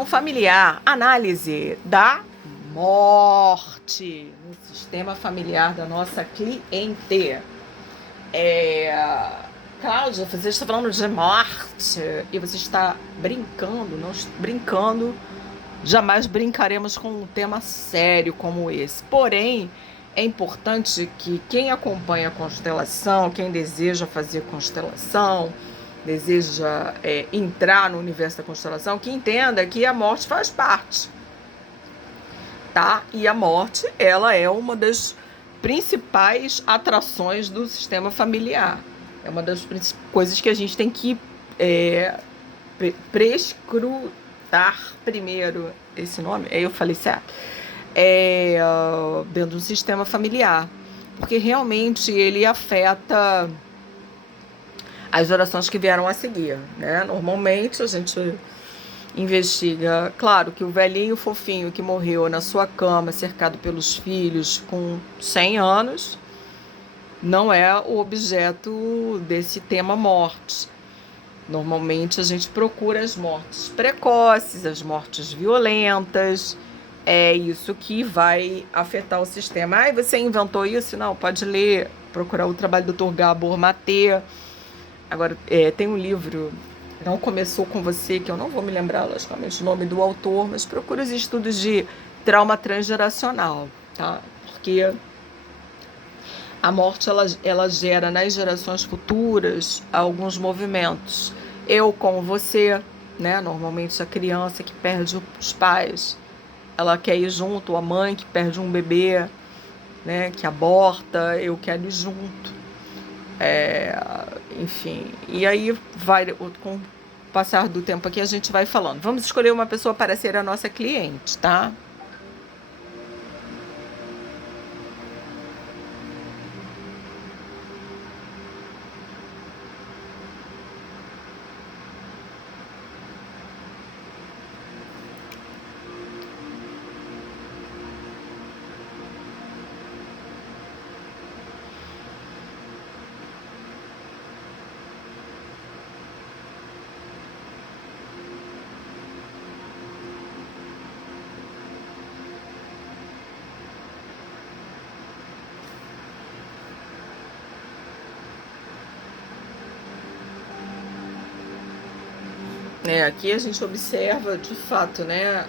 constelação familiar, análise da morte no sistema familiar da nossa cliente. Cláudia, você está falando de morte e você está brincando, não brincando. Jamais brincaremos com um tema sério como esse. Porém, é importante que quem acompanha a constelação, quem deseja fazer constelação, deseja entrar no universo da constelação, que entenda que a morte faz parte, tá? E a morte, ela é uma das principais atrações do sistema familiar. É uma das coisas que a gente tem que prescrutar primeiro, esse nome, eu falei certo, dentro do sistema familiar, porque realmente ele afeta as gerações que vieram a seguir, né? Normalmente a gente investiga, claro que o velhinho fofinho que morreu na sua cama, cercado pelos filhos com 100 anos, não é o objeto desse tema morte. Normalmente a gente procura as mortes precoces, as mortes violentas. É isso que vai afetar o sistema. Ai, você inventou isso? Não, pode ler, procurar o trabalho do Dr. Gabor Maté. Agora, tem um livro, Não Começou Com Você, que eu não vou me lembrar, logicamente, o nome do autor, mas procura os estudos de trauma transgeracional, tá? Porque a morte, ela gera nas gerações futuras alguns movimentos. Eu com você, né? Normalmente a criança que perde os pais, ela quer ir junto, a mãe que perde um bebê, né? Que aborta, eu quero ir junto. Enfim, e aí com o passar do tempo aqui a gente vai falando. Vamos escolher uma pessoa para ser a nossa cliente, tá? Aqui a gente observa, de fato, né,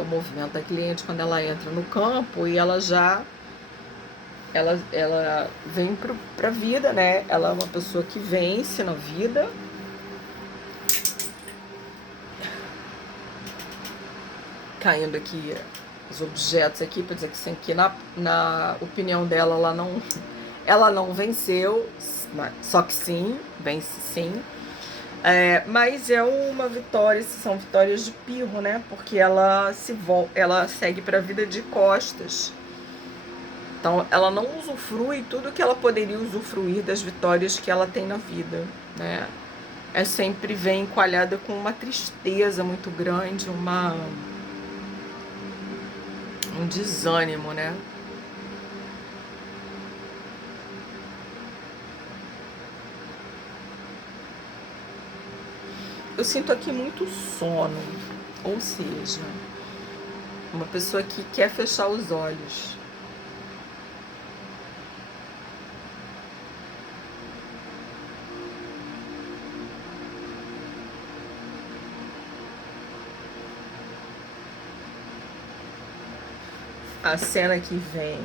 o movimento da cliente quando ela entra no campo e ela vem para a vida, né? Ela é uma pessoa que vence na vida. Caindo aqui os objetos aqui, para dizer que sim, que na opinião dela, ela não venceu, só que sim, vence sim. Mas é uma vitória, são vitórias de pirro, né? Porque ela segue para a vida de costas. Então, ela não usufrui tudo que ela poderia usufruir das vitórias que ela tem na vida, né? Sempre vem coalhada com uma tristeza muito grande, um desânimo, né? Eu sinto aqui muito sono, ou seja, uma pessoa que quer fechar os olhos. A cena que vem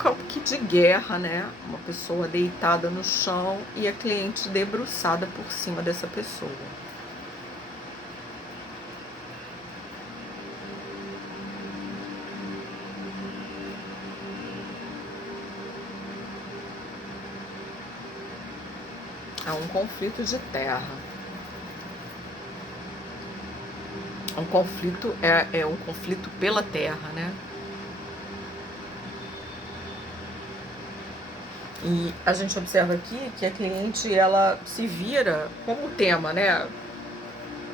campo de guerra, né? Uma pessoa deitada no chão e a cliente debruçada por cima dessa pessoa. Há um conflito de terra. Um conflito é um conflito pela terra, né? E a gente observa aqui que a cliente, ela se vira como tema, né?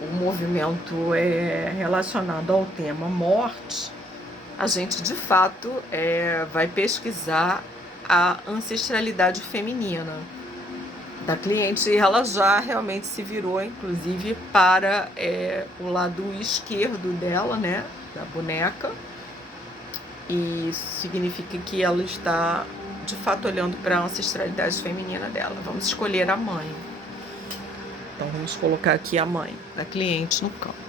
O movimento é relacionado ao tema morte. A gente, de fato, vai pesquisar a ancestralidade feminina. da cliente, e ela já realmente se virou, inclusive, para o lado esquerdo dela, né, da boneca, e isso significa que ela está, de fato, olhando para a ancestralidade feminina dela. Vamos escolher a mãe. Então, vamos colocar aqui a mãe da cliente no campo.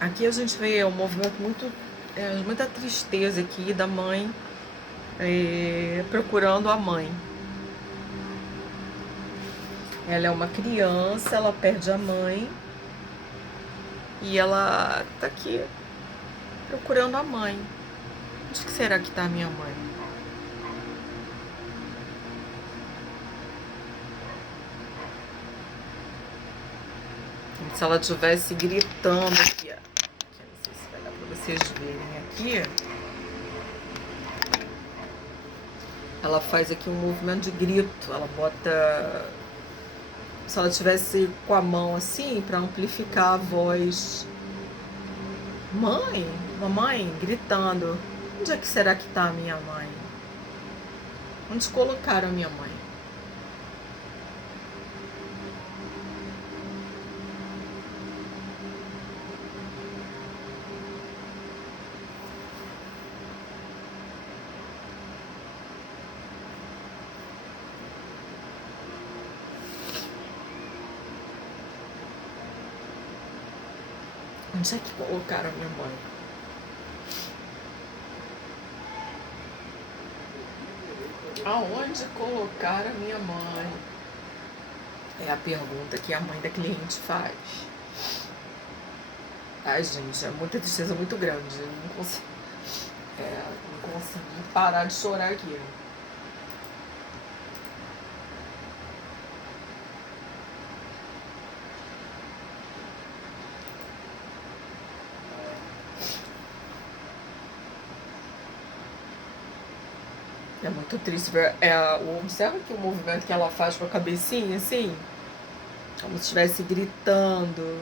Aqui a gente vê um movimento muita tristeza aqui da mãe procurando a mãe. Ela é uma criança, ela perde a mãe e ela tá aqui procurando a mãe. Onde que será que tá a minha mãe? Como se ela estivesse gritando aqui, ó. Não sei se vai dar pra vocês verem aqui. Ela faz aqui um movimento de grito. Ela bota... Se ela estivesse com a mão assim, pra amplificar a voz. Mãe, mamãe, gritando. Onde é que será que tá a minha mãe? Onde colocaram a minha mãe? Onde é que colocaram a minha mãe? Aonde colocaram a minha mãe? É a pergunta que a mãe da cliente faz. Ai, gente, é muita tristeza muito grande. Eu não consegui parar de chorar aqui. É muito triste ver. Observa que o movimento que ela faz com a cabecinha, assim, como se estivesse gritando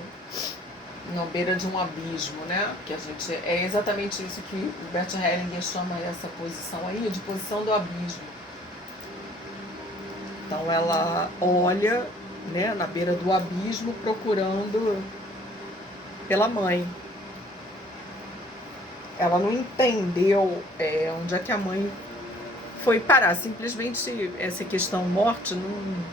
na beira de um abismo, né? Que a gente é exatamente isso que o Bert Hellinger chama essa posição aí de posição do abismo. Então ela olha, né, na beira do abismo procurando pela mãe. Ela não entendeu onde é que a mãe foi parar. Simplesmente essa questão morte não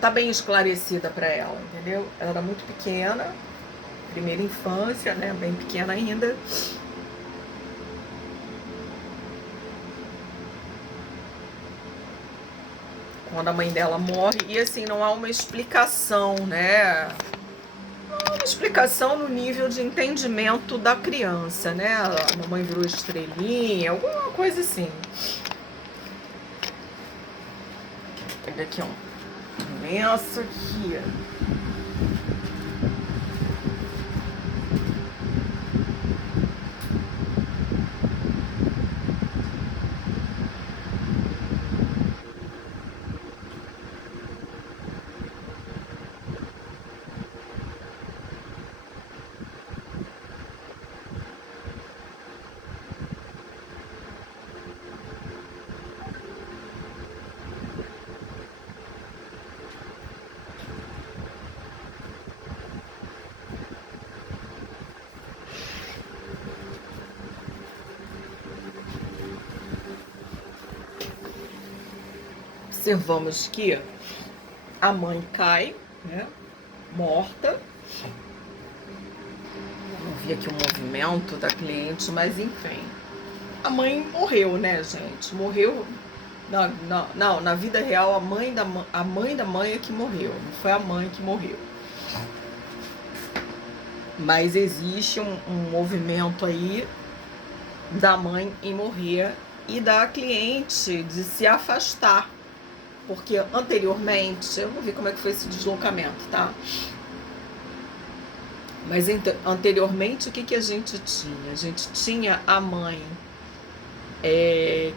tá bem esclarecida para ela, entendeu? Ela era muito pequena, primeira infância, né, bem pequena ainda. Quando a mãe dela morre, e assim, não há uma explicação, né? Não há uma explicação no nível de entendimento da criança, né? A mamãe virou estrelinha, alguma coisa assim. Vou pegar aqui um lenço aqui. observamos que a mãe cai, né, morta. Não vi aqui o movimento da cliente, mas enfim. A mãe morreu, né, gente? Morreu. Não, na vida real, a mãe da mãe é que morreu. Não foi a mãe que morreu. Mas existe um movimento aí da mãe em morrer e da cliente de se afastar. Porque anteriormente, eu não vi como é que foi esse deslocamento, tá? Mas anteriormente, o que a gente tinha? A gente tinha a mãe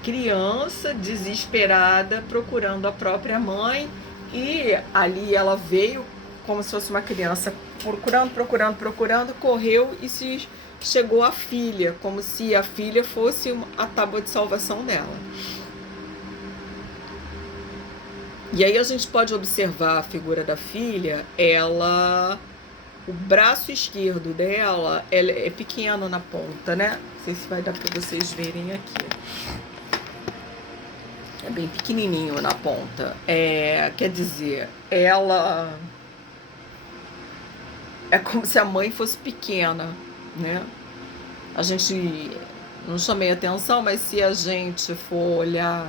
criança, desesperada, procurando a própria mãe, e ali ela veio como se fosse uma criança, procurando, correu e se chegou à filha, como se a filha fosse a tábua de salvação dela. E aí a gente pode observar a figura da filha, o braço esquerdo dela é pequeno na ponta, né? Não sei se vai dar para vocês verem aqui. É bem pequenininho na ponta. Quer dizer, ela é como se a mãe fosse pequena, né? A gente não chamei atenção, mas se a gente for olhar,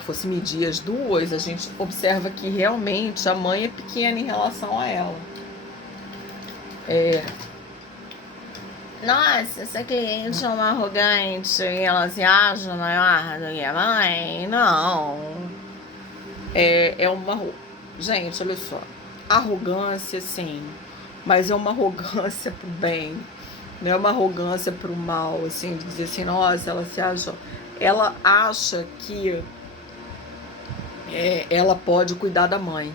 fosse medir as duas, a gente observa que realmente a mãe é pequena em relação a ela. Nossa, essa cliente é uma arrogante e ela se acha maior do que a mãe. Não. Gente, olha só. Arrogância, sim, mas é uma arrogância pro bem. Não é uma arrogância pro mal, assim, de dizer assim, nossa, ela acha que ela pode cuidar da mãe.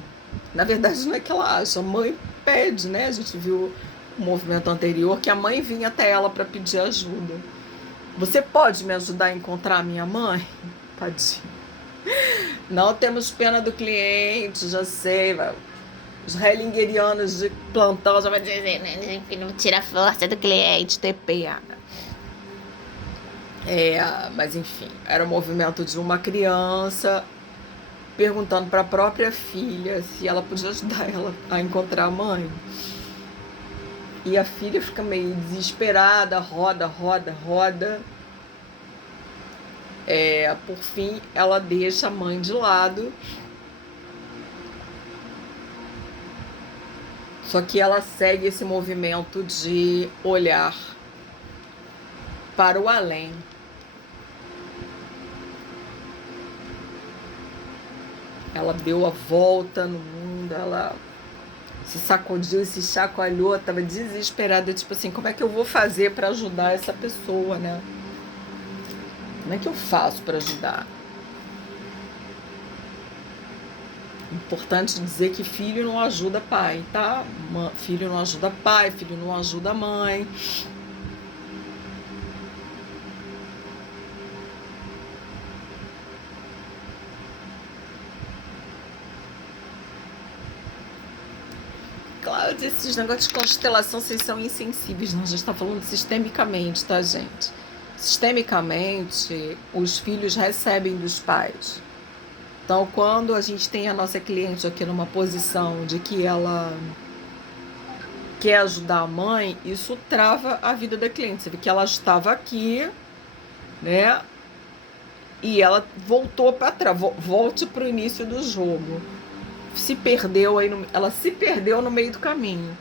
Na verdade, não é que ela acha, a mãe pede, né? A gente viu o movimento anterior que a mãe vinha até ela para pedir ajuda. Você pode me ajudar a encontrar a minha mãe? Tadinho. Não temos pena do cliente, já sei. Os hellingerianos de plantão já vai dizer, né, que não tira a força do cliente, TPA. Mas enfim, era o movimento de uma criança perguntando para a própria filha se ela podia ajudar ela a encontrar a mãe. E a filha fica meio desesperada, roda. Por fim, ela deixa a mãe de lado. Só que ela segue esse movimento de olhar para o além. Ela deu a volta no mundo, ela se sacudiu, se chacoalhou, estava desesperada, tipo assim, como é que eu vou fazer para ajudar essa pessoa, né? Como é que eu faço para ajudar? Importante dizer que filho não ajuda pai, tá? Filho não ajuda pai, filho não ajuda mãe. Claro, esses negócios de constelação, vocês são insensíveis, não? A gente está falando sistemicamente, tá, gente? Sistemicamente, os filhos recebem dos pais. Então, quando a gente tem a nossa cliente aqui numa posição de que ela quer ajudar a mãe, isso trava a vida da cliente. Você vê que ela estava aqui, né? E ela voltou para trás, volte para o início do jogo. Ela se perdeu no meio do caminho.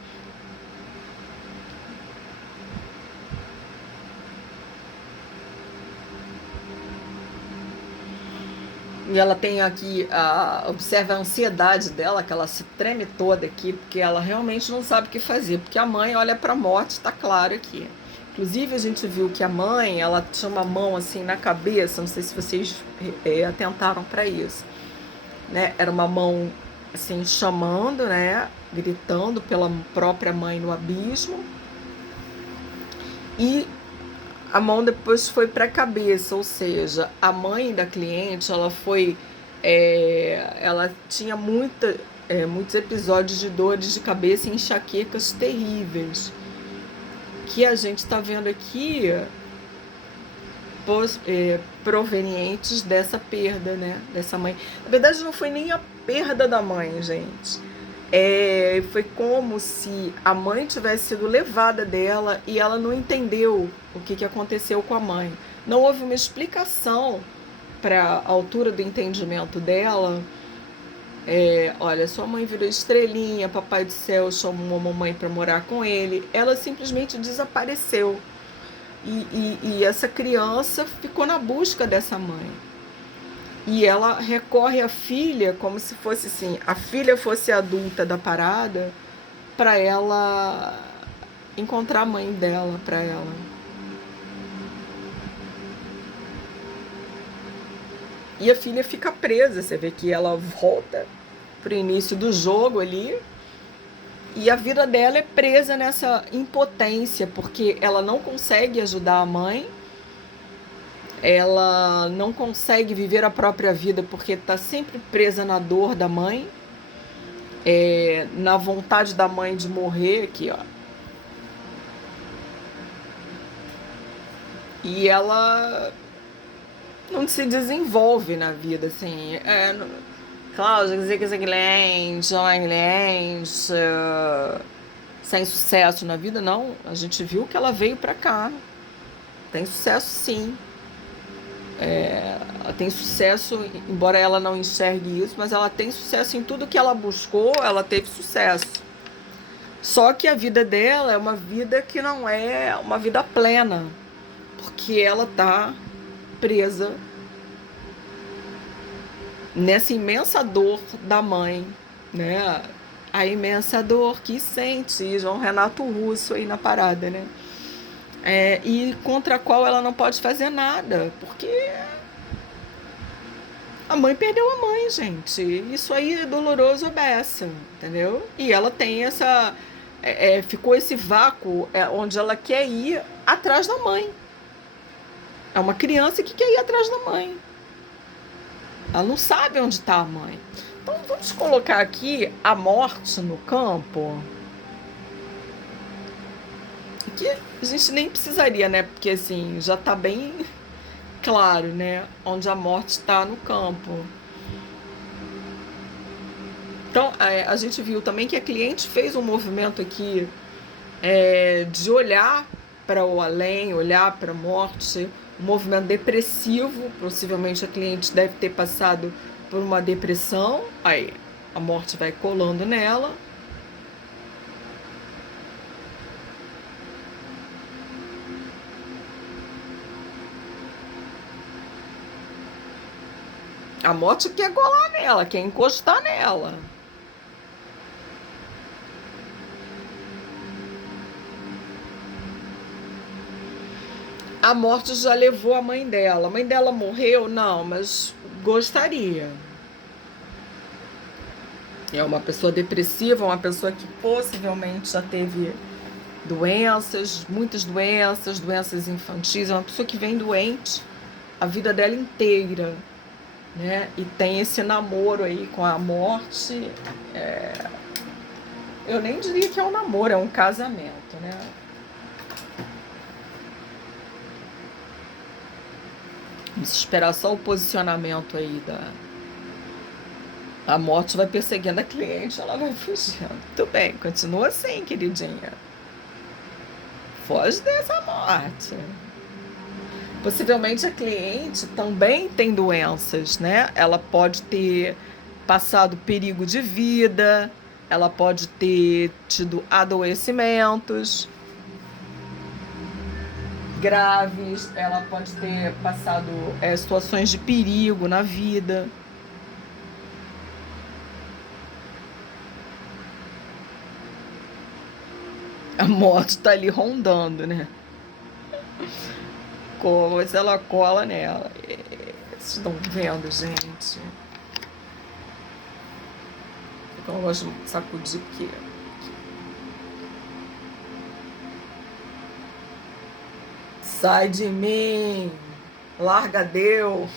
E ela tem aqui, observa a ansiedade dela, que ela se treme toda aqui, porque ela realmente não sabe o que fazer, porque a mãe olha para a morte, está claro aqui. Inclusive a gente viu que a mãe, ela tinha uma mão assim na cabeça, não sei se vocês atentaram para isso, né? Era uma mão assim chamando, né? Gritando pela própria mãe no abismo. E a mão depois foi para a cabeça, ou seja, a mãe da cliente, ela foi, ela tinha muitos episódios de dores de cabeça e enxaquecas terríveis, que a gente está vendo aqui provenientes dessa perda, né? Dessa mãe. Na verdade, não foi nem a perda da mãe, gente. Foi como se a mãe tivesse sido levada dela e ela não entendeu o que aconteceu com a mãe. Não houve uma explicação para a altura do entendimento dela. Olha, sua mãe virou estrelinha, papai do céu chamou a mamãe para morar com ele. Ela simplesmente desapareceu. E essa criança ficou na busca dessa mãe. E ela recorre à filha como se fosse assim, a filha fosse a adulta da parada, para ela encontrar a mãe dela para ela. E a filha fica presa, você vê que ela volta pro início do jogo ali, e a vida dela é presa nessa impotência, porque ela não consegue ajudar a mãe, ela não consegue viver a própria vida porque está sempre presa na dor da mãe, na vontade da mãe de morrer, aqui, ó. E ela não se desenvolve na vida, assim. Cláudia, sem sucesso na vida, não. A gente viu que ela veio pra cá. Tem sucesso, sim. Ela tem sucesso, embora ela não enxergue isso, mas ela tem sucesso em tudo que ela buscou, ela teve sucesso. Só que a vida dela é uma vida que não é uma vida plena, porque ela tá presa nessa imensa dor da mãe, né? A imensa dor que sente, João Renato Russo aí na parada, né? E contra a qual ela não pode fazer nada, porque a mãe perdeu a mãe, gente. Isso aí é doloroso a beça, entendeu? E ela tem essa... ficou esse vácuo onde ela quer ir atrás da mãe. É uma criança que quer ir atrás da mãe. Ela não sabe onde está a mãe. Então vamos colocar aqui a morte no campo. Que a gente nem precisaria, né? Porque assim, já está bem claro, né? Onde a morte está no campo. Então a gente viu também que a cliente fez um movimento aqui de olhar para o além, olhar para a morte, um movimento depressivo. Possivelmente a cliente deve ter passado por uma depressão, aí a morte vai colando nela. A morte quer colar nela, quer encostar nela. A morte já levou a mãe dela. A mãe dela morreu? Não, mas gostaria. É uma pessoa depressiva, uma pessoa que possivelmente já teve doenças, muitas doenças, doenças infantis. É uma pessoa que vem doente a vida dela inteira, né? E tem esse namoro aí com a morte. Eu nem diria que é um namoro, é um casamento, né? Vamos esperar só o posicionamento aí A morte vai perseguindo a cliente, ela vai fugindo. Tudo bem, continua assim, queridinha. Foge dessa morte. Possivelmente a cliente também tem doenças, né? Ela pode ter passado perigo de vida, ela pode ter tido adoecimentos graves, ela pode ter passado situações de perigo na vida. A morte tá ali rondando, né? Como se ela cola nela. Vocês estão vendo, gente? Eu não gosto de sacudir porque... Sai de mim! Larga Deus!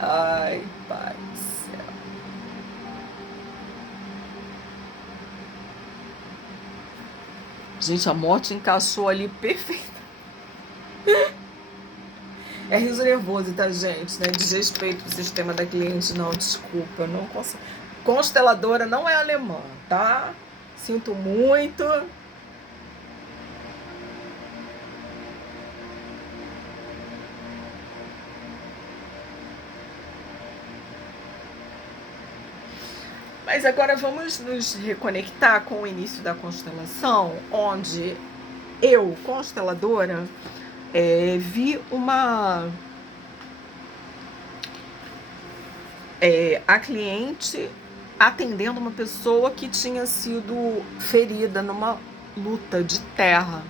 Ai, pai do céu. Gente, a morte encaixou ali perfeito. É riso nervoso, tá, gente? Não é desrespeito ao sistema da cliente, não. Desculpa, eu não consigo. Consteladora não é alemã, tá? Sinto muito. Mas agora vamos nos reconectar com o início da constelação, onde eu, consteladora, vi a cliente atendendo uma pessoa que tinha sido ferida numa luta de terra.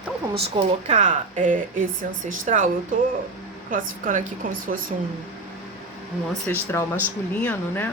Então vamos colocar esse ancestral. Eu tô classificando aqui como se fosse um ancestral masculino, né?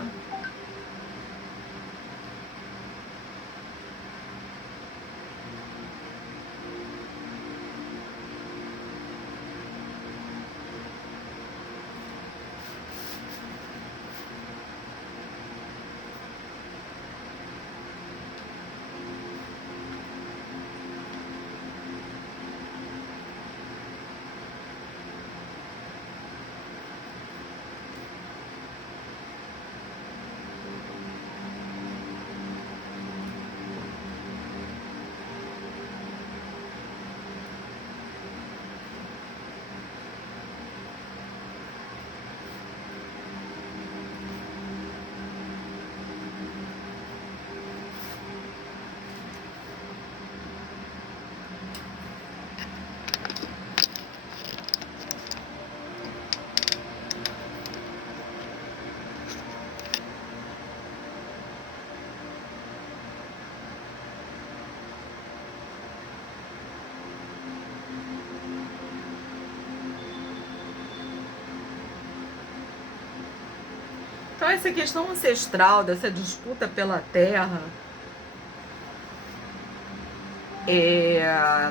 Então essa questão ancestral, dessa disputa pela terra,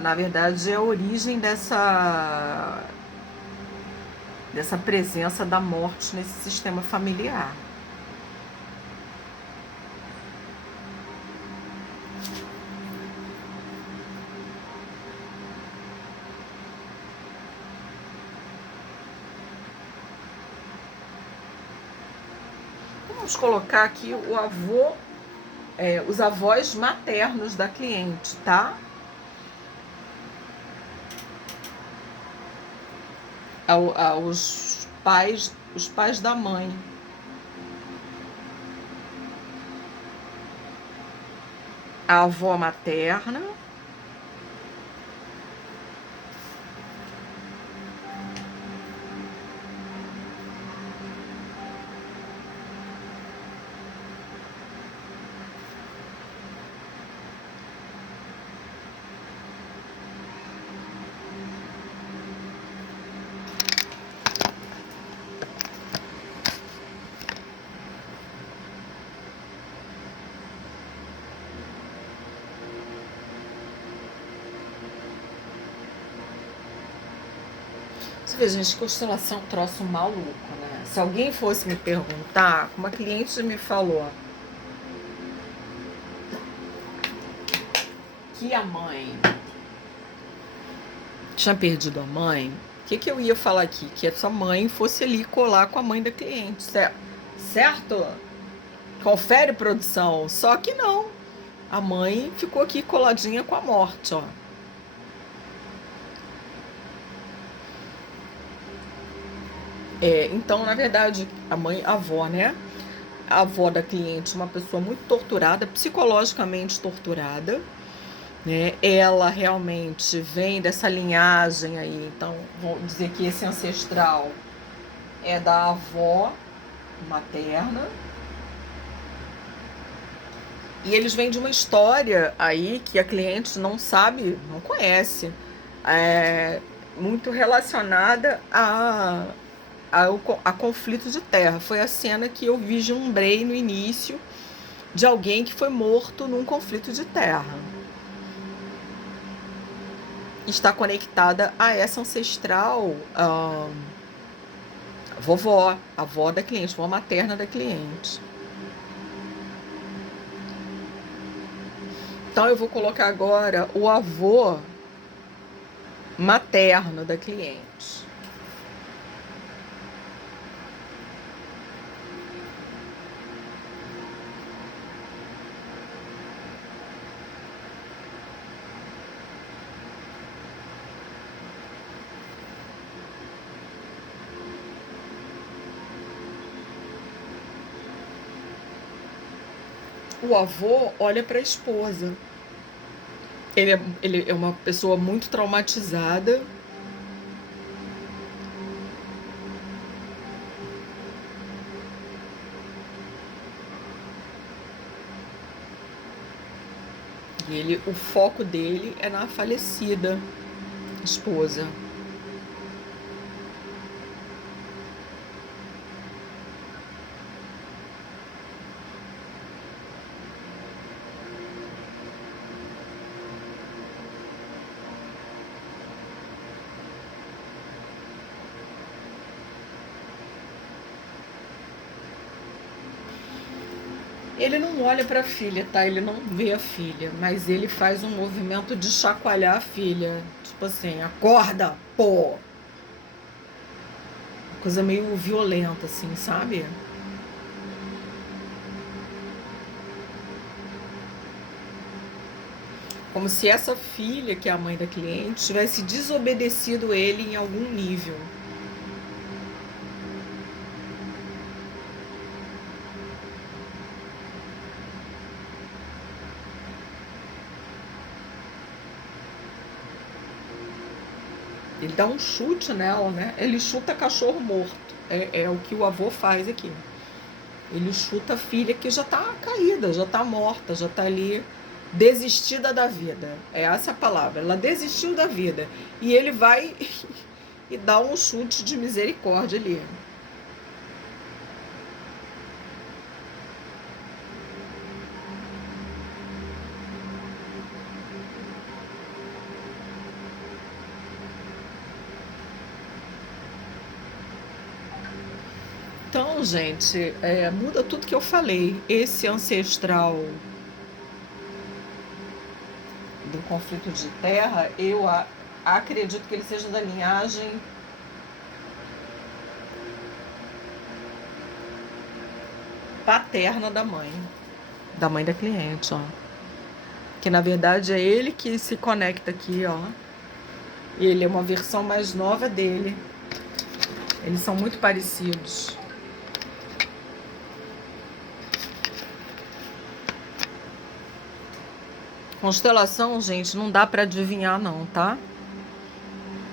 na verdade, é a origem dessa presença da morte nesse sistema familiar. Vamos colocar aqui o avô, os avós maternos da cliente, tá? Os pais da mãe. A avó materna. Você vê, gente, constelação é um troço maluco, né? Se alguém fosse me perguntar, como a cliente me falou que a mãe tinha perdido a mãe, o que eu ia falar aqui? Que essa mãe fosse ali colar com a mãe da cliente, certo? Confere, produção. Só que não. A mãe ficou aqui coladinha com a morte, ó. Então, na verdade, a avó, né? A avó da cliente, uma pessoa muito torturada, psicologicamente torturada, né? Ela realmente vem dessa linhagem aí. Então, vou dizer que esse ancestral é da avó materna. E eles vêm de uma história aí que a cliente não sabe, não conhece, muito relacionada a conflito de terra. Foi a cena que eu vislumbrei no início de alguém que foi morto num conflito de terra. Está conectada a essa ancestral vovó, avó da cliente, avó materna da cliente. Então eu vou colocar agora o avô materno da cliente. O avô olha para a esposa. Ele é uma pessoa muito traumatizada. E o foco dele é na falecida esposa. Ele não olha para a filha, tá? Ele não vê a filha, mas ele faz um movimento de chacoalhar a filha. Tipo assim, acorda, pô! Coisa meio violenta, assim, sabe? Como se essa filha, que é a mãe da cliente, tivesse desobedecido ele em algum nível. Ele dá um chute nela, né? Ele chuta cachorro morto. É o que o avô faz aqui. Ele chuta a filha que já tá caída, já tá morta, já tá ali desistida da vida. É essa a palavra. Ela desistiu da vida. E ele vai e dá um chute de misericórdia ali. Então, gente, muda tudo que eu falei. Esse ancestral do conflito de terra, eu acredito que ele seja da linhagem paterna da mãe da cliente, ó. Que na verdade é ele que se conecta aqui, ó. E ele é uma versão mais nova dele. Eles são muito parecidos. Constelação, gente, não dá para adivinhar não, tá?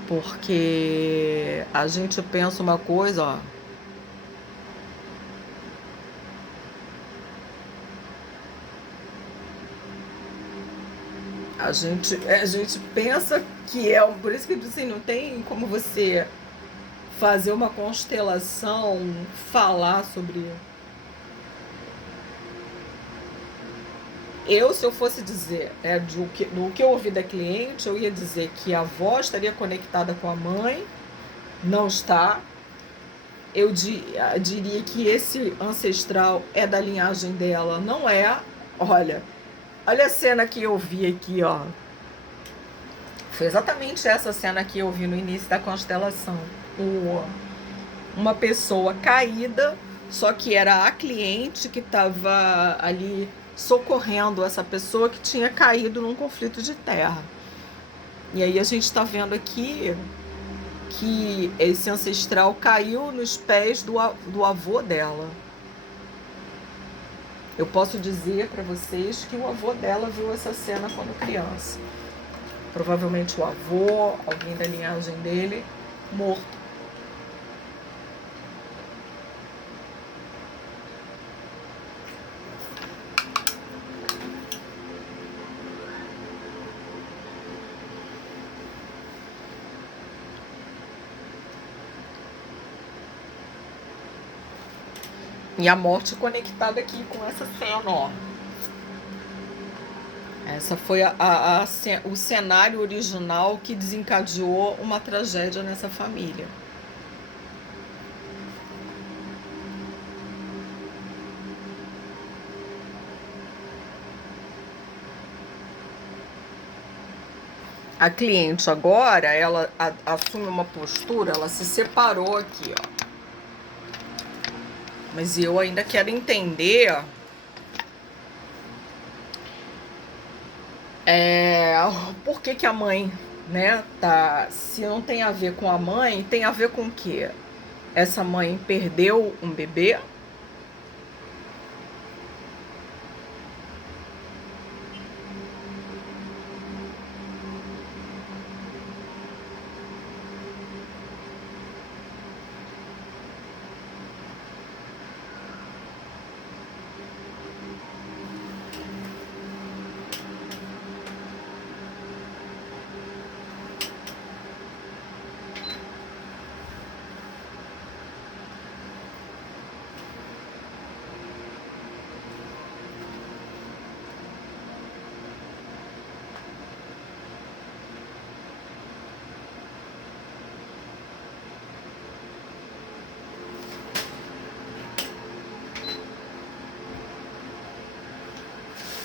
Porque a gente pensa uma coisa, ó. A gente pensa que é. Por isso que assim, não tem como você fazer uma constelação, falar sobre. Se eu fosse dizer do que eu ouvi da cliente, eu ia dizer que a avó estaria conectada com a mãe, não está. Eu diria que esse ancestral é da linhagem dela, não é. Olha a cena que eu vi aqui, ó. Foi exatamente essa cena que eu vi no início da constelação. Uma pessoa caída, só que era a cliente que estava ali socorrendo essa pessoa que tinha caído num conflito de terra. E aí a gente está vendo aqui que esse ancestral caiu nos pés do avô dela. Eu posso dizer para vocês que o avô dela viu essa cena quando criança. Provavelmente o avô, alguém da linhagem dele, morto. E a morte conectada aqui com essa cena, ó. Essa foi o cenário original que desencadeou uma tragédia nessa família. A cliente agora, ela assume uma postura, ela se separou aqui, ó. Mas eu ainda quero entender por que que a mãe, né, tá... Se não tem a ver com a mãe, tem a ver com o quê? Essa mãe perdeu um bebê?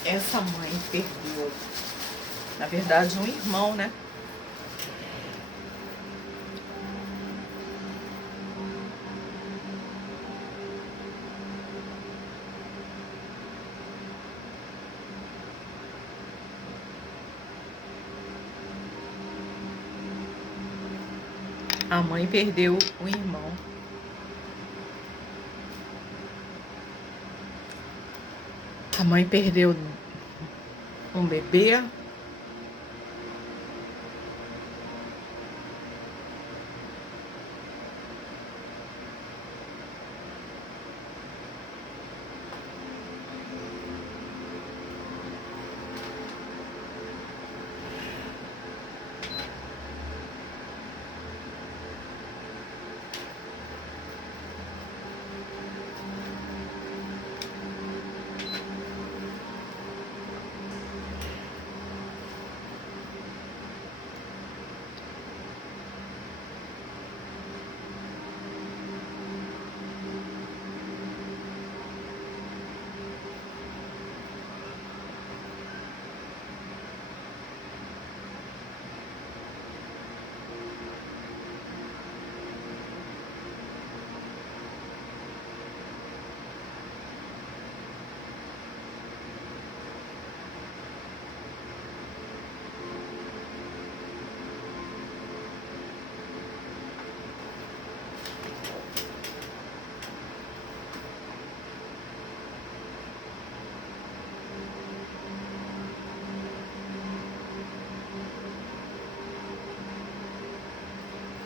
Essa mãe perdeu, na verdade, um irmão, né? A mãe perdeu o irmão. A mãe perdeu um bebê.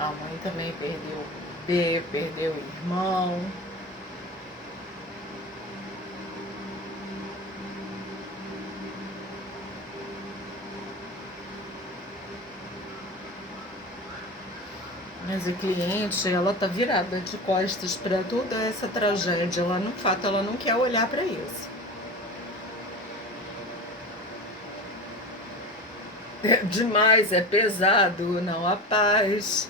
A mãe também perdeu o bebê, perdeu o irmão. Mas a cliente, ela tá virada de costas para toda essa tragédia. Ela, no fato, ela não quer olhar para isso. É demais, é pesado, não há paz.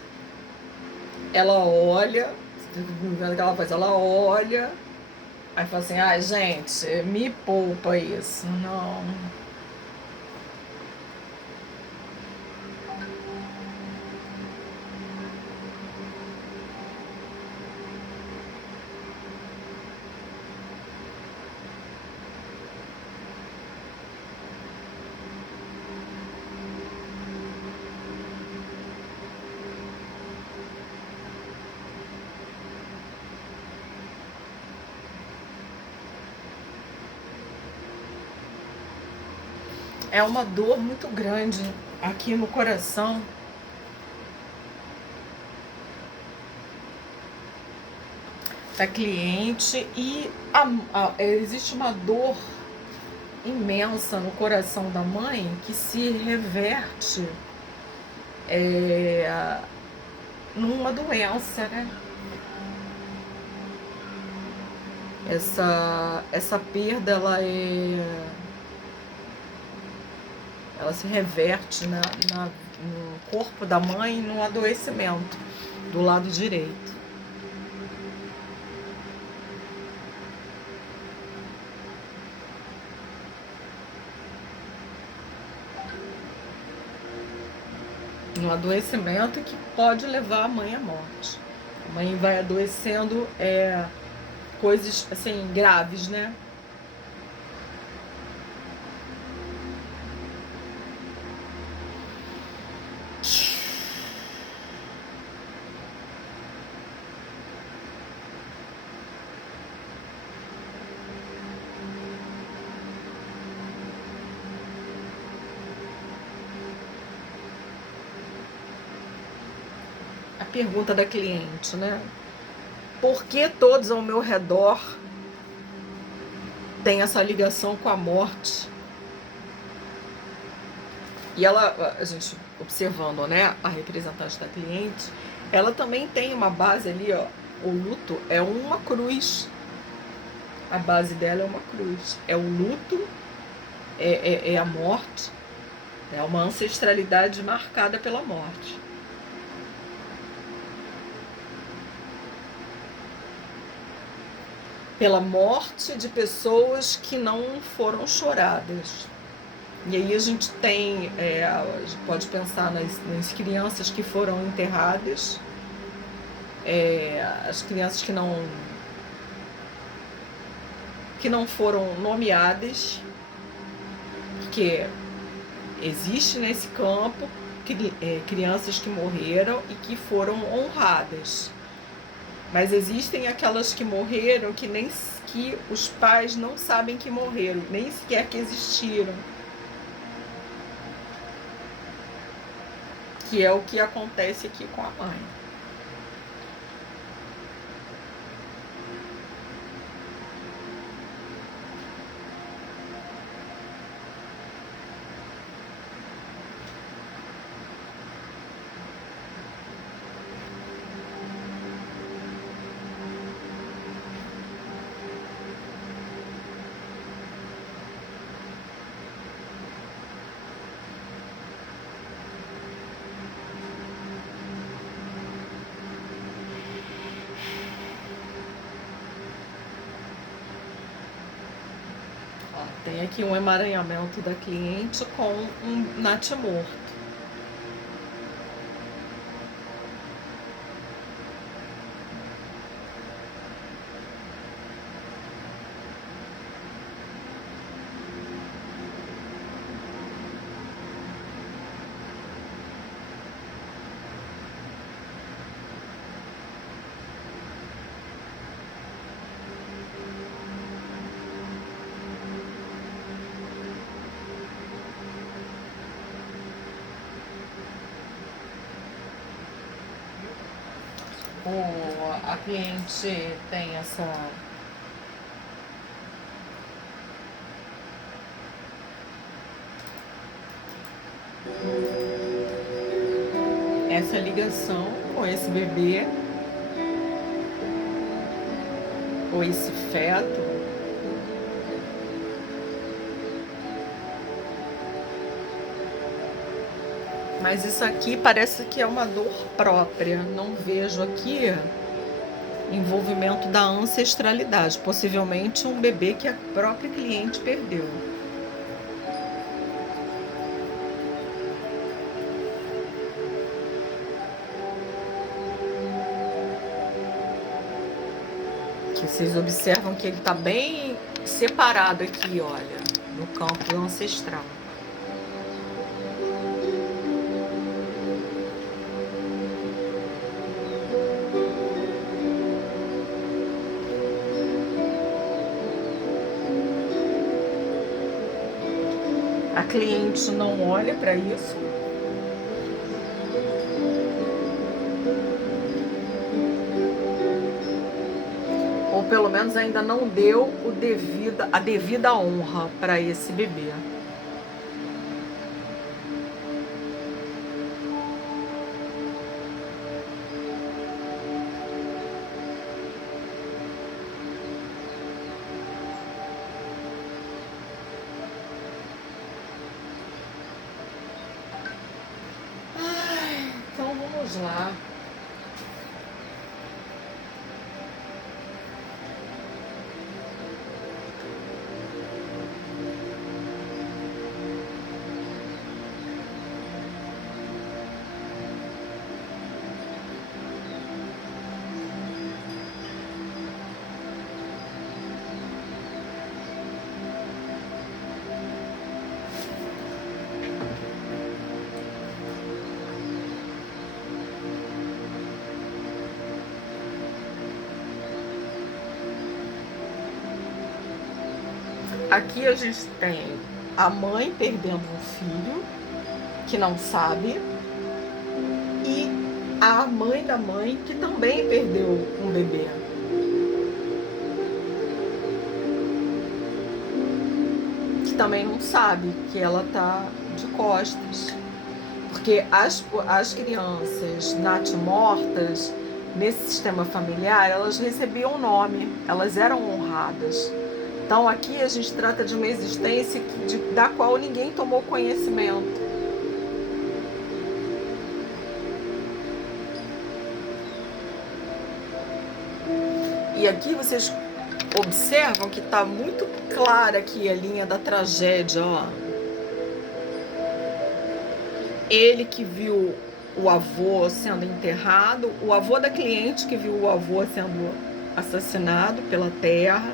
Ela olha, vendo o que ela faz, ela olha, aí fala assim, ai gente, me poupa isso. Não. É uma dor muito grande aqui no coração. Da cliente e existe uma dor imensa no coração da mãe que se reverte numa doença, né? Essa perda, ela se reverte no corpo da mãe num adoecimento do lado direito. Um adoecimento que pode levar a mãe à morte. A mãe vai adoecendo coisas assim graves, né? A pergunta da cliente, né? Por que todos ao meu redor têm essa ligação com a morte? E ela, a gente observando, né, a representante da cliente, ela também tem uma base ali, ó. O luto é uma cruz. A base dela é uma cruz. É o luto, é a morte, é uma ancestralidade marcada pela morte. Pela morte de pessoas que não foram choradas. E aí a gente tem, a gente pode pensar nas crianças que foram enterradas, as crianças que não foram nomeadas, porque existe nesse campo crianças que morreram e que foram honradas. Mas existem aquelas que morreram que os pais não sabem que morreram, nem sequer que existiram. Que é o que acontece aqui com a mãe. Tem aqui um emaranhamento da cliente com um natimorto. A cliente tem essa ligação com esse bebê ou esse feto. Mas isso aqui parece que é uma dor própria. Não vejo aqui envolvimento da ancestralidade. Possivelmente um bebê que a própria cliente perdeu. Que vocês observam que ele está bem separado aqui, olha, no campo ancestral. A cliente não olha para isso. Ou pelo menos ainda não deu a devida honra para esse bebê. Então vamos lá. Aqui a gente tem a mãe perdendo um filho que não sabe e a mãe da mãe que também perdeu um bebê. Que também não sabe que ela tá de costas. Porque as crianças natimortas, nesse sistema familiar, elas recebiam nome, elas eram honradas. Então aqui a gente trata de uma existência da qual ninguém tomou conhecimento. E aqui vocês observam que está muito clara aqui a linha da tragédia, ó. Ele que viu o avô sendo enterrado, o avô da cliente que viu o avô sendo assassinado pela terra,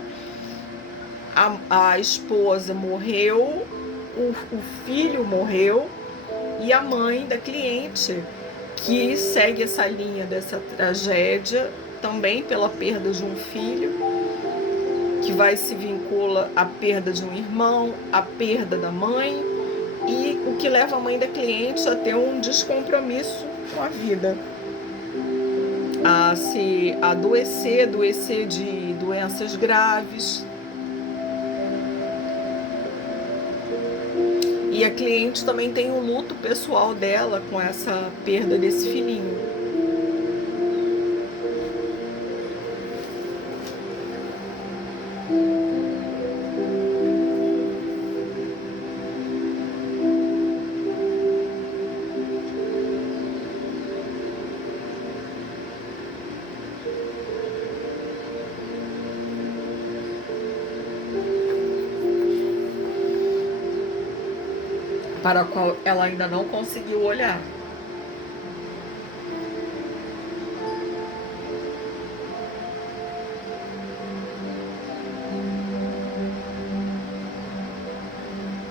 a esposa morreu, o filho morreu, e a mãe da cliente que segue essa linha dessa tragédia também pela perda de um filho, que vai se vincula à perda de um irmão, à perda da mãe, e o que leva a mãe da cliente a ter um descompromisso com a vida, a se adoecer de doenças graves. E a cliente também tem um luto pessoal dela com essa perda desse filhinho. Para a qual ela ainda não conseguiu olhar.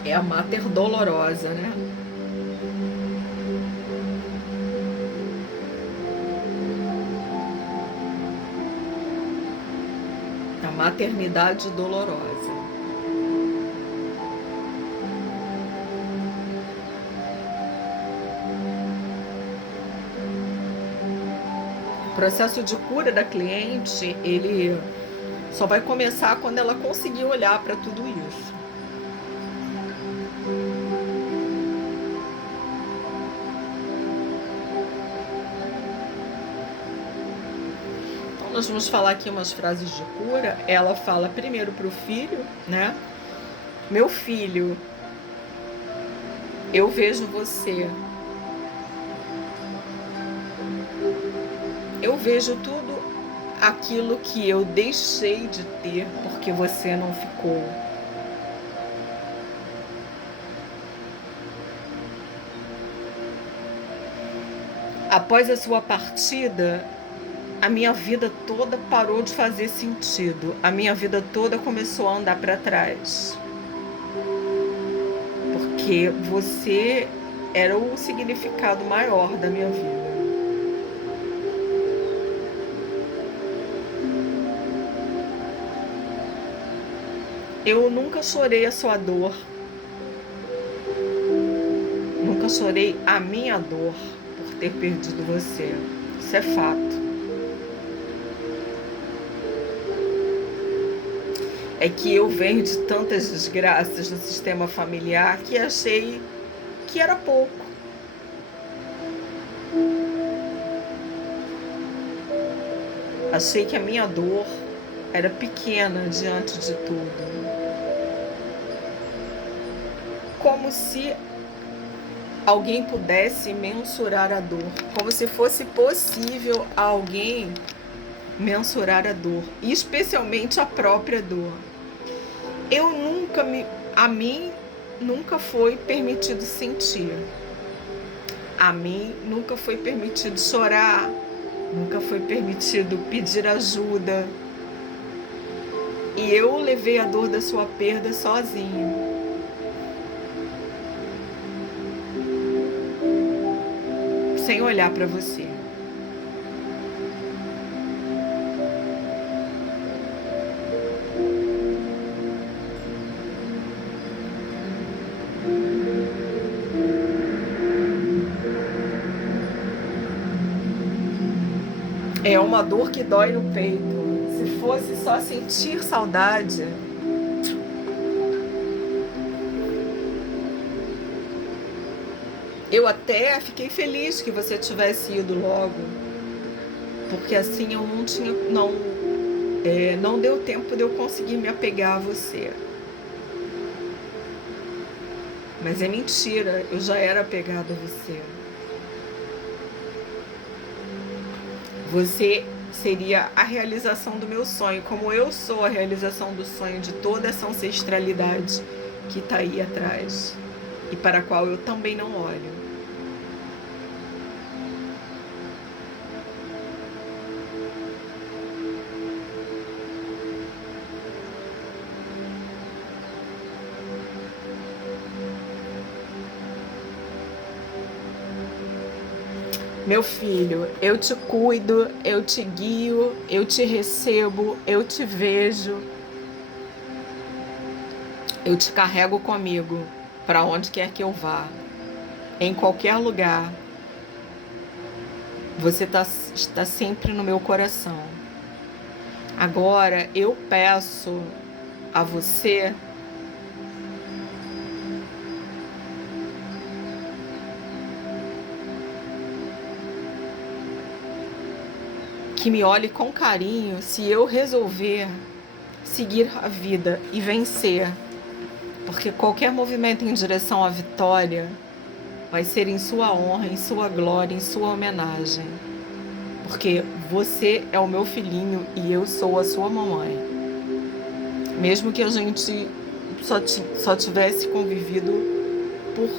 É a Mater Dolorosa, né? A maternidade dolorosa. O processo de cura da cliente, ele só vai começar quando ela conseguir olhar para tudo isso. Então nós vamos falar aqui umas frases de cura. Ela fala primeiro para o filho, né? Meu filho, eu vejo você. Eu vejo tudo aquilo que eu deixei de ter porque você não ficou. Após a sua partida, a minha vida toda parou de fazer sentido. A minha vida toda começou a andar para trás. Porque você era o significado maior da minha vida. Eu nunca chorei a sua dor. Nunca chorei a minha dor por ter perdido você. Isso é fato. É que eu venho de tantas desgraças no sistema familiar que achei que era pouco. Achei que a minha dor era pequena diante de tudo. Como se alguém pudesse mensurar a dor. Como se fosse possível a alguém mensurar a dor. E especialmente a própria dor. A mim nunca foi permitido sentir. A mim nunca foi permitido chorar. Nunca foi permitido pedir ajuda. E eu levei a dor da sua perda sozinho. Sem olhar para você. É uma dor que dói no peito. Se fosse só sentir saudade, eu até fiquei feliz que você tivesse ido logo, porque assim eu não tinha, não deu tempo de eu conseguir me apegar a você. Mas é mentira, eu já era apegada a você. Você seria a realização do meu sonho, como eu sou a realização do sonho de toda essa ancestralidade que está aí atrás e para a qual eu também não olho. Meu filho, eu te cuido, eu te guio, eu te recebo, eu te vejo, eu te carrego comigo para onde quer que eu vá, em qualquer lugar. Você está sempre no meu coração. Agora eu peço a você que me olhe com carinho se eu resolver seguir a vida e vencer. Porque qualquer movimento em direção à vitória vai ser em sua honra, em sua glória, em sua homenagem. Porque você é o meu filhinho e eu sou a sua mamãe. Mesmo que a gente só tivesse convivido por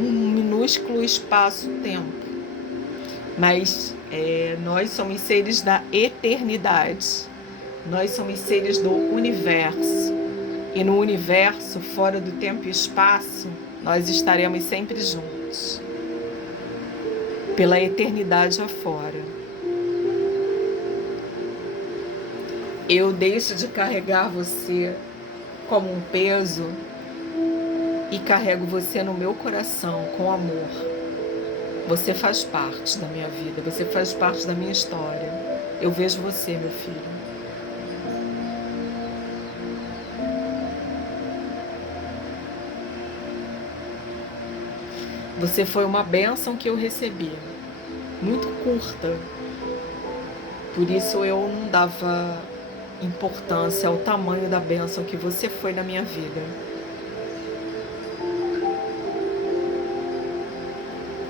um minúsculo espaço-tempo. Mas nós somos seres da eternidade. Nós somos seres do universo. E no universo, fora do tempo e espaço, nós estaremos sempre juntos. Pela eternidade afora. Eu deixo de carregar você como um peso e carrego você no meu coração com amor. Você faz parte da minha vida, você faz parte da minha história. Eu vejo você, meu filho. Você foi uma bênção que eu recebi, muito curta. Por isso eu não dava importância ao tamanho da bênção que você foi na minha vida.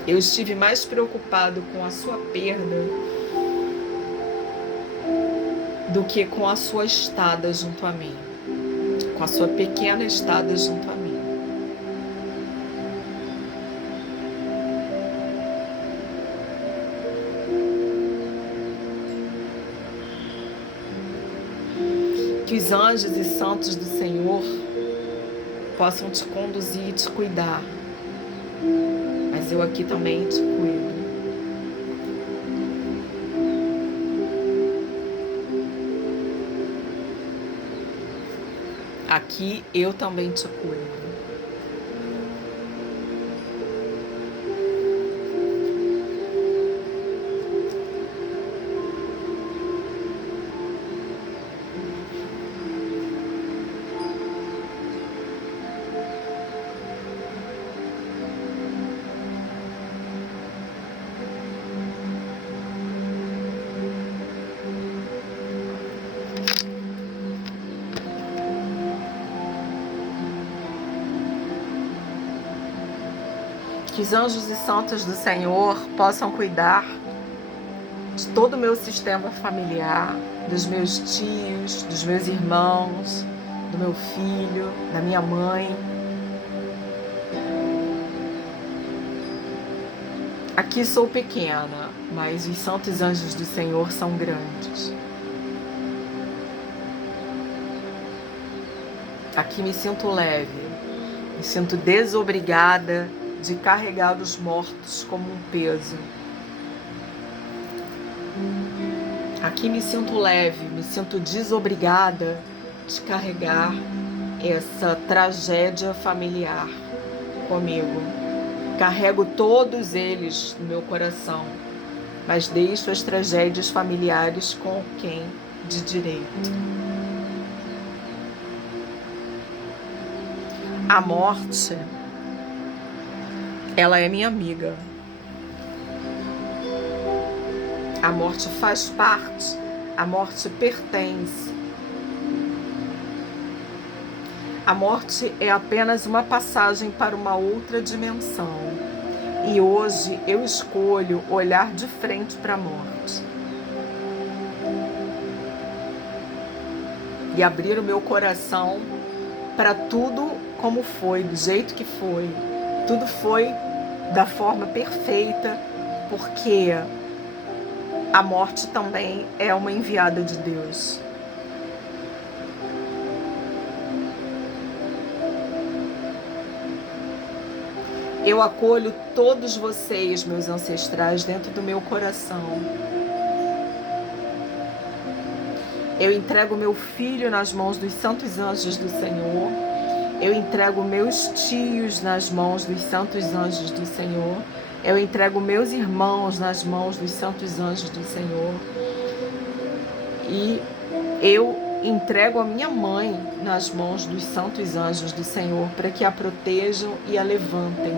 Eu estive mais preocupado com a sua perda do que com a sua estada junto a mim, com a sua pequena estada junto a mim. Que os anjos e santos do Senhor possam te conduzir e te cuidar. Mas eu aqui também te cuido. Aqui eu também te cuido. Que os anjos e santos do Senhor possam cuidar de todo o meu sistema familiar, dos meus tios, dos meus irmãos, do meu filho, da minha mãe. Aqui sou pequena, mas os santos anjos do Senhor são grandes. Aqui me sinto leve, me sinto desobrigada de carregar os mortos como um peso. Aqui me sinto leve, me sinto desobrigada de carregar essa tragédia familiar comigo. Carrego todos eles no meu coração, mas deixo as tragédias familiares com quem de direito. A morte, ela é minha amiga. A morte faz parte, a morte pertence. A morte é apenas uma passagem para uma outra dimensão. E hoje eu escolho olhar de frente para a morte. E abrir o meu coração para tudo como foi, do jeito que foi. Tudo foi da forma perfeita, porque a morte também é uma enviada de Deus. Eu acolho todos vocês, meus ancestrais, dentro do meu coração. Eu entrego meu filho nas mãos dos santos anjos do Senhor. Eu entrego meus tios nas mãos dos santos anjos do Senhor. Eu entrego meus irmãos nas mãos dos santos anjos do Senhor. E eu entrego a minha mãe nas mãos dos santos anjos do Senhor, para que a protejam e a levantem,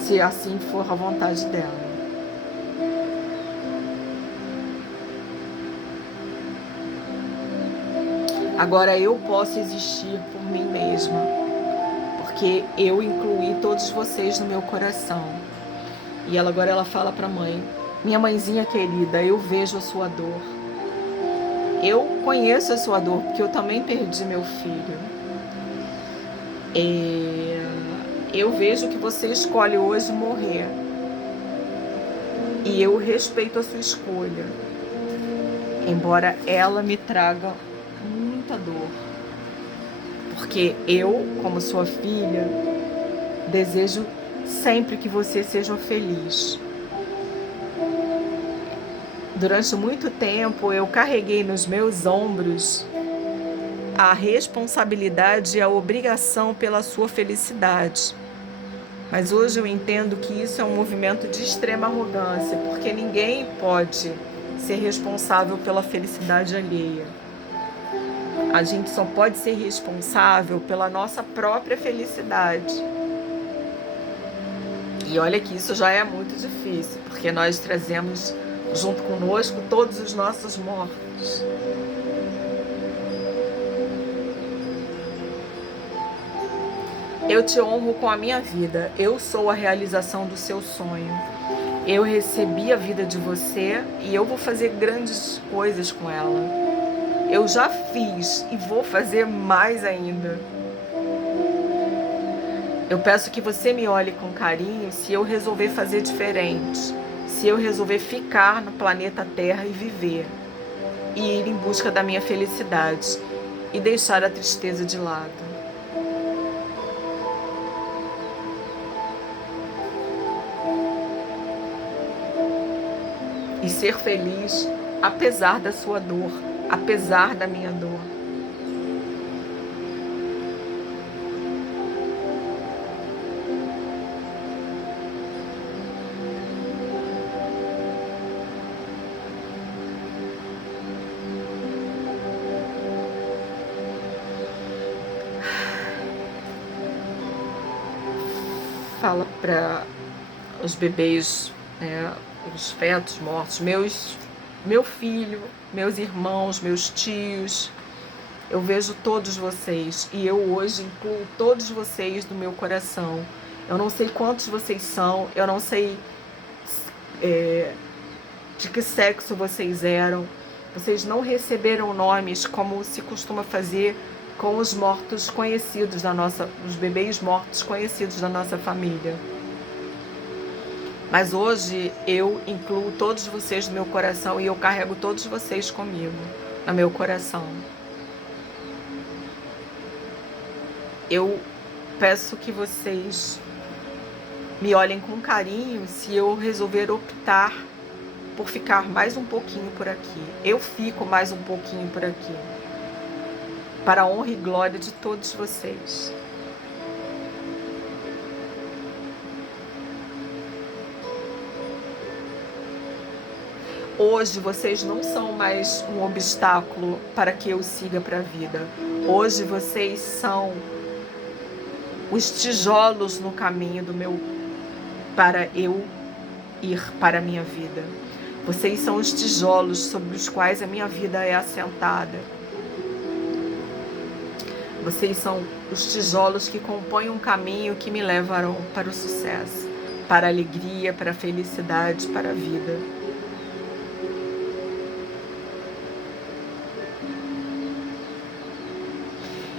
se assim for a vontade dela. Agora eu posso existir por mim mesma, porque eu incluí todos vocês no meu coração. E agora ela fala para a mãe: minha mãezinha querida, eu vejo a sua dor. Eu conheço a sua dor, porque eu também perdi meu filho. Eu vejo que você escolhe hoje morrer. E eu respeito a sua escolha, embora ela me traga muita dor, porque eu, como sua filha, desejo sempre que você seja feliz. Durante muito tempo eu carreguei nos meus ombros a responsabilidade e a obrigação pela sua felicidade. Mas hoje eu entendo que isso é um movimento de extrema arrogância, porque ninguém pode ser responsável pela felicidade alheia. A gente só pode ser responsável pela nossa própria felicidade. E olha que isso já é muito difícil, porque nós trazemos junto conosco todos os nossos mortos. Eu te honro com a minha vida. Eu sou a realização do seu sonho. Eu recebi a vida de você e eu vou fazer grandes coisas com ela. Eu já fiz e vou fazer mais ainda. Eu peço que você me olhe com carinho se eu resolver fazer diferente, se eu resolver ficar no planeta Terra e viver, e ir em busca da minha felicidade e deixar a tristeza de lado. E ser feliz apesar da sua dor, apesar da minha dor. Fala para os bebês, né, os fetos mortos, meu filho, meus irmãos, meus tios. Eu vejo todos vocês e eu hoje incluo todos vocês no meu coração. Eu não sei quantos vocês são, eu não sei de que sexo vocês eram. Vocês não receberam nomes como se costuma fazer com os mortos conhecidos os bebês mortos conhecidos da nossa família. Mas hoje eu incluo todos vocês no meu coração e eu carrego todos vocês comigo, no meu coração. Eu peço que vocês me olhem com carinho se eu resolver optar por ficar mais um pouquinho por aqui. Eu fico mais um pouquinho por aqui, para a honra e glória de todos vocês. Hoje vocês não são mais um obstáculo para que eu siga para a vida. Hoje vocês são os tijolos no caminho para eu ir para a minha vida. Vocês são os tijolos sobre os quais a minha vida é assentada. Vocês são os tijolos que compõem um caminho que me levarão para o sucesso, para a alegria, para a felicidade, para a vida.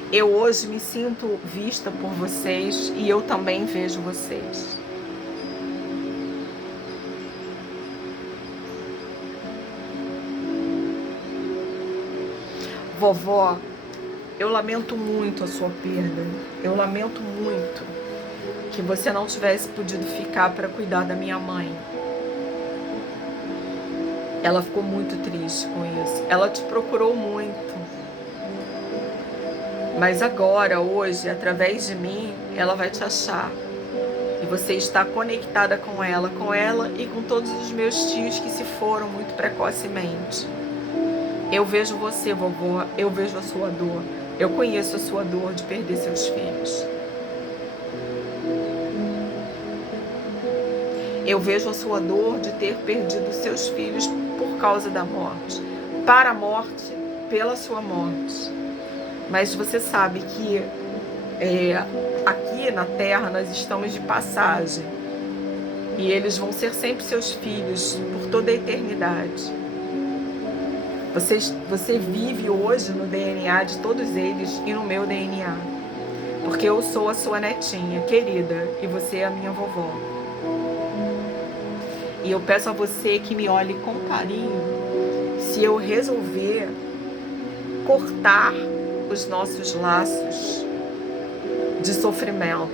Eu hoje me sinto vista por vocês e eu também vejo vocês. Vovó, eu lamento muito a sua perda. Eu lamento muito que você não tivesse podido ficar para cuidar da minha mãe. Ela ficou muito triste com isso. Ela te procurou muito. Mas agora, hoje, através de mim, ela vai te achar. E você está conectada com ela e com todos os meus tios que se foram muito precocemente. Eu vejo você, vovó, eu vejo a sua dor. Eu conheço a sua dor de perder seus filhos. Eu vejo a sua dor de ter perdido seus filhos por causa da morte. Para a morte, pela sua morte. Mas você sabe que aqui na Terra nós estamos de passagem. E eles vão ser sempre seus filhos por toda a eternidade. Você vive hoje no DNA de todos eles e no meu DNA. Porque eu sou a sua netinha querida e você é a minha vovó. E eu peço a você que me olhe com carinho se eu resolver cortar os nossos laços de sofrimento.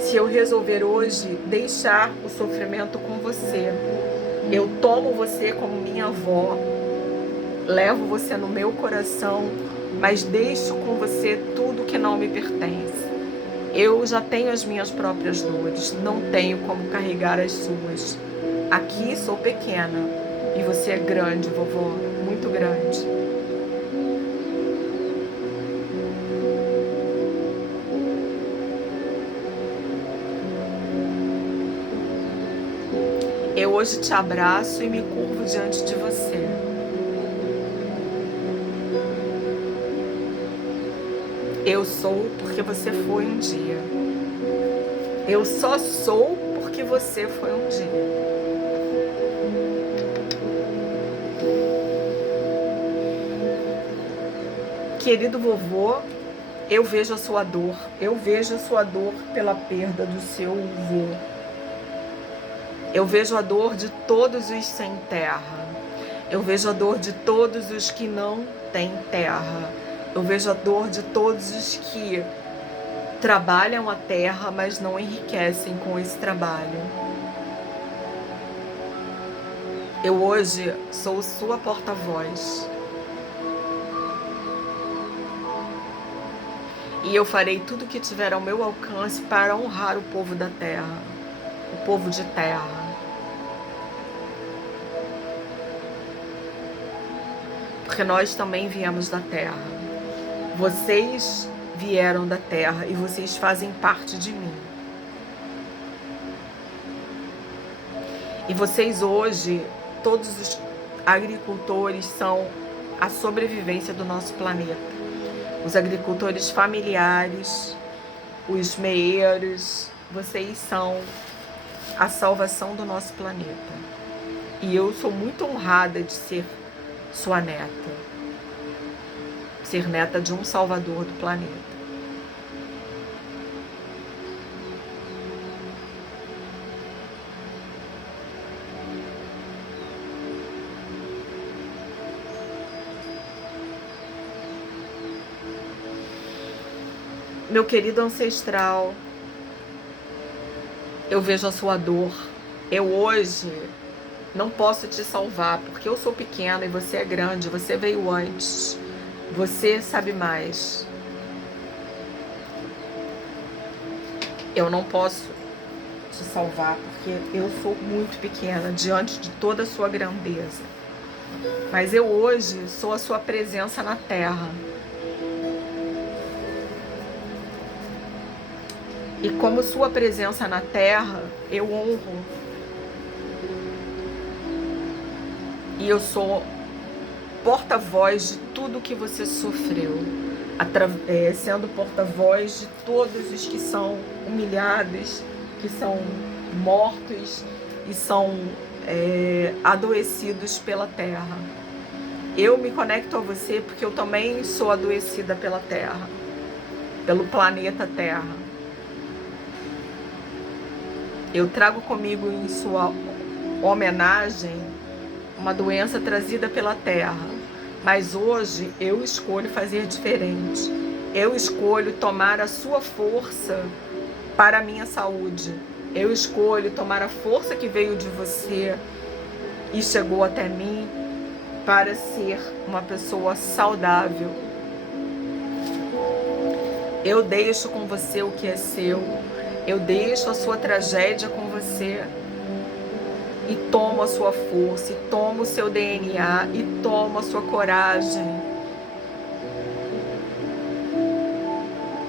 Se eu resolver hoje deixar o sofrimento com você, eu tomo você como minha avó, levo você no meu coração, mas deixo com você tudo que não me pertence. Eu já tenho as minhas próprias dores, não tenho como carregar as suas. Aqui sou pequena e você é grande, vovó, muito grande. Eu hoje te abraço e me curvo diante de você. Eu sou porque você foi um dia. Eu só sou porque você foi um dia. Querido vovô, eu vejo a sua dor. Eu vejo a sua dor pela perda do seu avô. Eu vejo a dor de todos os sem terra. Eu vejo a dor de todos os que não têm terra. Eu vejo a dor de todos os que trabalham a terra, mas não enriquecem com esse trabalho. Eu hoje sou sua porta-voz. E eu farei tudo o que tiver ao meu alcance para honrar o povo da terra, o povo de terra. Porque nós também viemos da terra. Vocês vieram da terra e vocês fazem parte de mim. E vocês hoje, todos os agricultores, são a sobrevivência do nosso planeta. Os agricultores familiares, os meeiros, vocês são a salvação do nosso planeta. E eu sou muito honrada de ser sua neta. Ser neta de um salvador do planeta. Meu querido ancestral, eu vejo a sua dor. Eu hoje não posso te salvar, porque eu sou pequena e você é grande, você veio antes. Você sabe mais. Eu não posso te salvar, porque eu sou muito pequena diante de toda a sua grandeza. Mas eu hoje sou a sua presença na terra. E como sua presença na terra, eu honro. E eu sou porta-voz de tudo que você sofreu, sendo porta-voz de todos os que são humilhados, que são mortos e são adoecidos pela terra. Eu me conecto a você porque eu também sou adoecida pela terra, pelo planeta Terra. Eu trago comigo em sua homenagem uma doença trazida pela terra, mas hoje eu escolho fazer diferente. Eu escolho tomar a sua força para a minha saúde. Eu escolho tomar a força que veio de você e chegou até mim para ser uma pessoa saudável. Eu deixo com você o que é seu. Eu deixo a sua tragédia com você e tomo a sua força, e tomo o seu DNA, e tomo a sua coragem.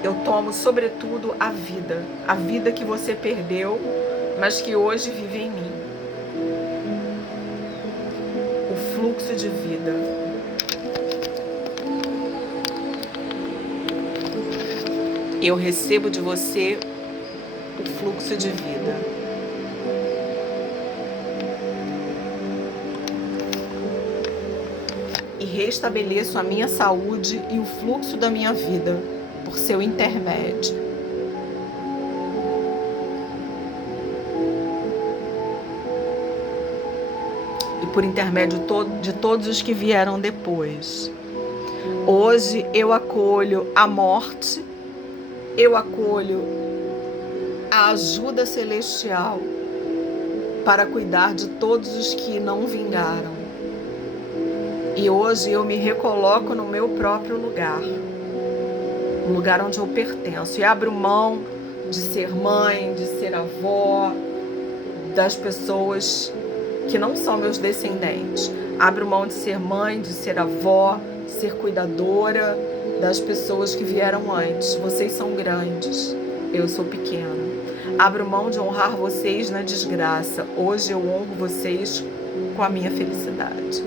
Eu tomo, sobretudo, a vida que você perdeu, mas que hoje vive em mim. O fluxo de vida. Eu recebo de você o fluxo de vida. E restabeleço a minha saúde e o fluxo da minha vida por seu intermédio. E por intermédio de todos os que vieram depois. Hoje eu acolho a morte, eu acolho a ajuda celestial para cuidar de todos os que não vingaram. E hoje eu me recoloco no meu próprio lugar, no lugar onde eu pertenço, e abro mão de ser mãe, de ser avó, das pessoas que não são meus descendentes. Abro mão de ser mãe, de ser avó, de ser cuidadora das pessoas que vieram antes. Vocês são grandes, eu sou pequena. Abro mão de honrar vocês na desgraça. Hoje eu honro vocês com a minha felicidade.